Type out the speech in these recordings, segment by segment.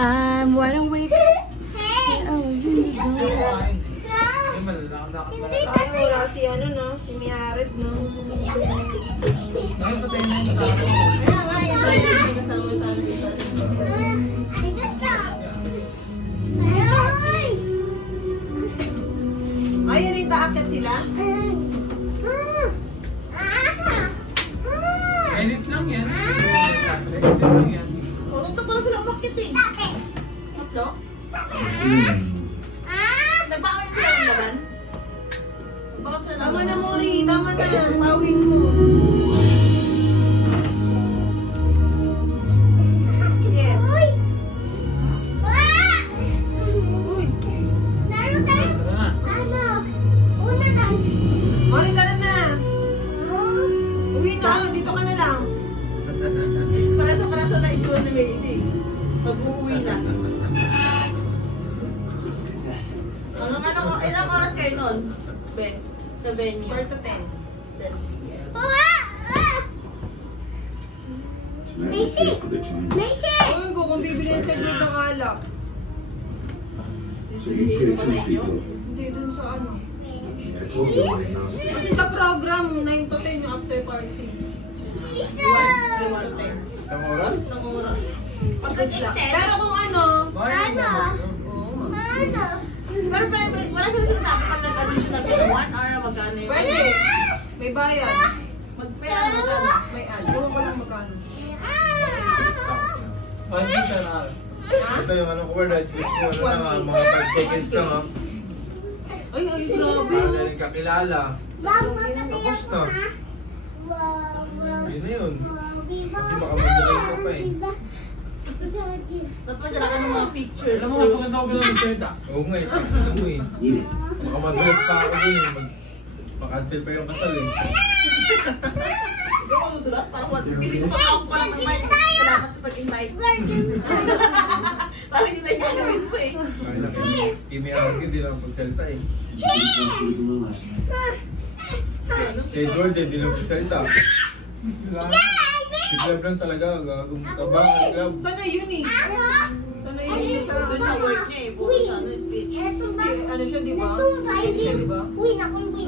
I'm wide awake. I was in the dark. Kaya wala si ano no, si Miares no. Ay, yan yung taakyat sila? Edit lang yan. Edit lang yan. O, totoo pala sila umakyat eh. Tatlo? Nagbaon sila ng laban? Nagbaon sila ng laban? Tama na, Mori. Tama na. Pawis mo. Yes. Uy! Mori, tara na. Uwi na. Dito ka na lang. Para sa na-itsura ni Macy. Mag-uwi na. Ilang oras kayo nun? Sa venue? 4 to 10. Macy! Macy! Ayun ko, kung bibili ng segment ng alak. So you pick some people. Hindi, dun sa ano. I told you already now. Kasi sa program, 9 to 10 yung after party. 1 to 10. Isang oras? Isang oras. Pero kung ano, pero wala sila sinasabi pag nag-additional kayo, 1 hour magkano yun? Pwede. May bayad. Magkano? May ad. Ewan ko lang magkano. Hindi ka na. Basta yung anong cover dahil switch mo na nga, mga 5 seconds lang ha. Ay, grabe. Para na rin kakilala. Tapos na. Yun na yun. Kasi baka mag-bukay ka pa eh. Dapat dyan ka ng mga pictures. Alam mo, magpaganda ko lang mag-seta. Oo nga, ito mo eh. Baka mag-dress pa ako dun eh. Makancel pa yung kasal eh. Hindi ako madulas, parang pili ko pa ako parang ng mic. Salamat sa pag-invite. Parang yun na yung gagawin ko eh. Ay, laki. Kimi Arski, hindi lang pagsalita eh. Si Edward, hindi lang pagsalita. Si Glab lang talaga, gagawin tabang ang Glab. Sana yun eh. Sana yun eh. Doon sa work niya eh. Puro sa ano, speech. Ano siya, di ba? Siya, di ba?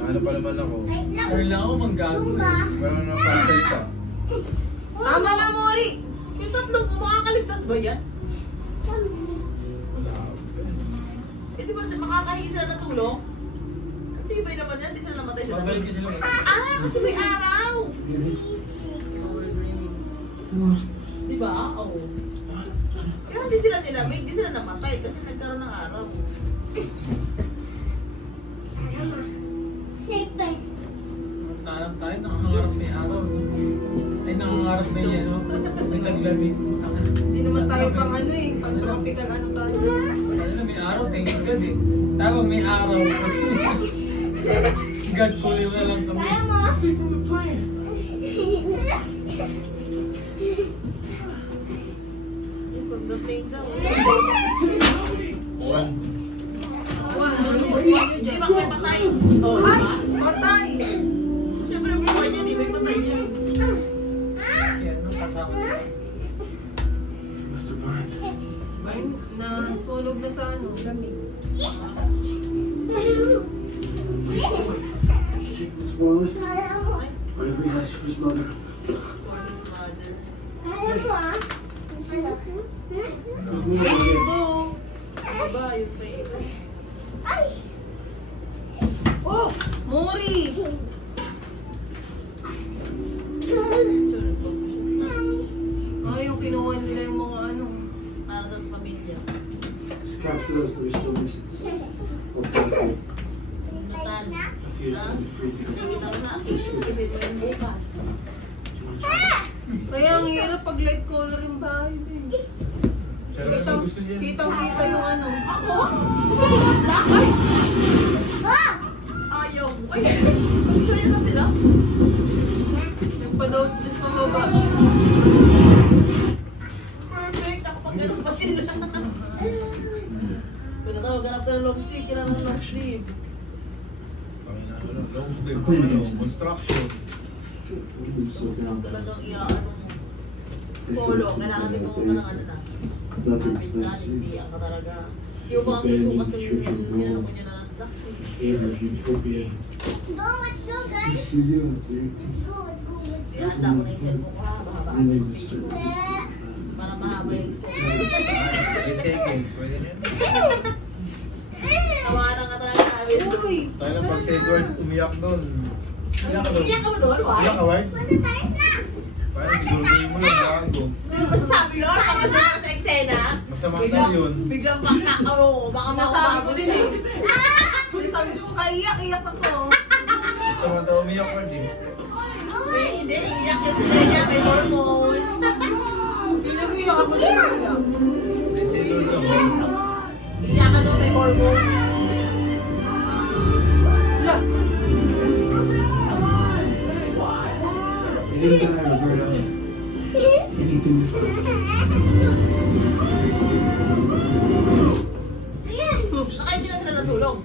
Ano pa naman ako? Kailangan ako manggagawin. Pero na pagsalita. Tama na, Mori. Yung tatlong makakaligtas ba yan? Eh, di ba makakahingi sila na tulong? Hindi ba yun naman yan? Hindi sila namatay sa Babalik ka sila. kasi may araw! Di ba? Oo. Kaya hindi sila nilamig, hindi sila namatay kasi nagkaroon ng araw. Magtanap tayo, nakakarap may araw. Ay, nakakarap may ano, may taglamig. Hindi naman tayo pang ano eh, pang tropical ano tayo. Ano na, may araw, thanks God eh. Tapos may araw. God ko na lang kami. Pag-plane daw. One. Hindi ba may patay? Oo, di ba? Patay! Siyempre buhay niya, di ba may patay niya? Kasi ano, kasama siya. Ay, nasunog na sa ano, lamig. Whatever he has for his mother. For his mother. His mother. Go! Diba, yung favorite? Oh! Mori! Ay, yung kinuha nila yung mga ano. Para daw sa pamilya. His calculus that we're still missing. What kind of Lutan. fears in the freezing? Sige daw na. Isipin mo yung bukas. Do you want to try? Kaya ang hirap pag light color yung bahay. Siya lang ang gusto niya. Kitang-kita yung ano. Ako? Gusto mo yung black? Ayaw. Ay, gusto niya na sila? Nagpa-nose test pa ba? Perfect. Ako pag ganun pa sila. Kung natawaganap ka ng long sleeve, kailangan ng long sleeve. Long sleeve, construction. So down. Talagang iya-ano mo. Polo, kailangan din pumunta ng ano na. Nothing's Kahit like iiyak ka talaga. Yung mga susukat ko yung ano ko niya na stocks eh. Game of utopia. Let's go, guys. You do have 13. Ihanda ko na yung cellphone ko ha, mahaba My ang name is exposure. John. Para mahaba yung exposure. 3 seconds, pwede na yun. Tawanan ka talaga namin. Uy! Tayo na pag si Edward umiyak doon. Iyak ka doon. Iyak ka ba doon? Why? Iyak ka, Ward? Ano tayo snacks? Parang siguro kayo mo lang, gago. Ano masasabi yun? Pag doon ka sa eksena, Masama tayo yun. biglang pakpak ka mo. Baka Nasabi ko din eh. Sabi ko, kaiyak, iyak ako. Masama tayo umiyak, Ward eh. Hindi, iyak yun sila niya. May hormones. Hindi nag-iyak ako siya. Si Edward lang. Iyak ka doon, may hormones. You didn't die, Roberta. Anything is possible. Saka hindi na sila natulog.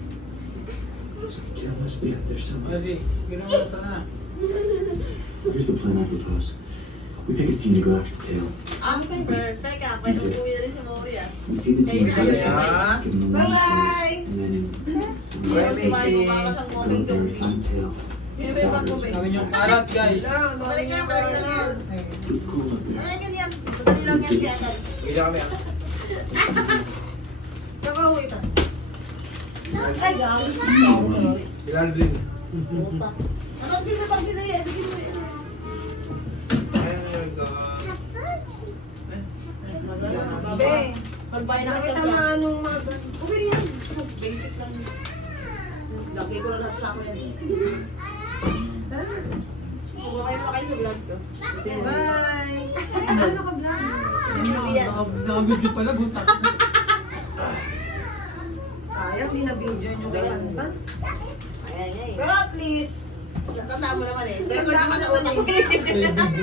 Kill must be up there somewhere. Adi, ginawa ka na. Here's the plan I propose. We pick a team to go after the tail. Perfect ah. Pwede umuwi na rin si Mori ah. We feed the team Hey, the yeah. give them a Bye-bye! and then in Yes, si Mario, baka siyang a walking very zombie. fun tail. Yun ba yung bag mo ba? Gawin yung karat, guys. Balik yan, balik yan. It's cool up there. Ay, ganyan. Madali lang yan kaya tal. Iyak kami ah. Saka wait ah. Ay, sorry. Ilan rin. Puta. Ano, bigyan mo bag nila yan. Bigyan mo yan. Babe, magbayad na kasi ang plan. Okay yan. Basic lang. Lagay ko na lahat sa ako yan. Bumabay mo na kayo sa vlog ko. Bye! Ano ka vlog? Si Bibi yan. Nakabidyo pala, buta. Sayang, di na-video nyo kay kanta. Pero at least, natanda mo naman eh. Record naman sa una.